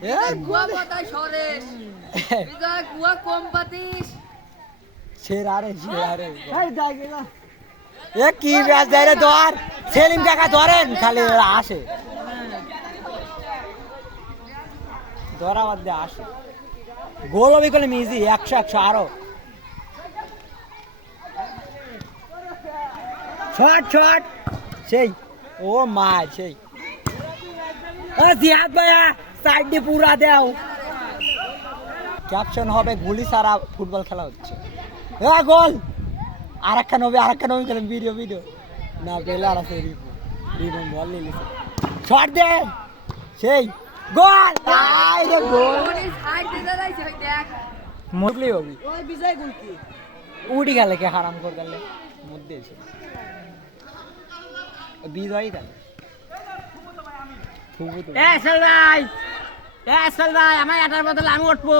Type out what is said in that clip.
গুয়া পতাই সরেশ বিজয় গুয়া কম পাতিস সেরারে এ কি ব্যাস দেয় রে ধর সেলিম কাকা ধরেন খালি ওরা আসে ধরা বাদ দিয়ে আসে গোল হবে করলে মিজি 100 আরো শট সেই ও মা সেই ও জিয়াদ ভাইয়া সাইড দিয়ে পুরা দাও ক্যাপশন হবে গুলি সারা ফুটবল খেলা হচ্ছে গোল আরেকটা নবী গেলেন ভিডিও না পেলে আর আছে রিপন বল নিয়েছে শট দে সেই গোল গোল মুরলি হবি বিজয় গোল কি উড়ি গেলে কে হারাম করে গেলে মধ্যে এসে বিজয়ই গেল ভাই আমার এটার বদলে আমি উঠবো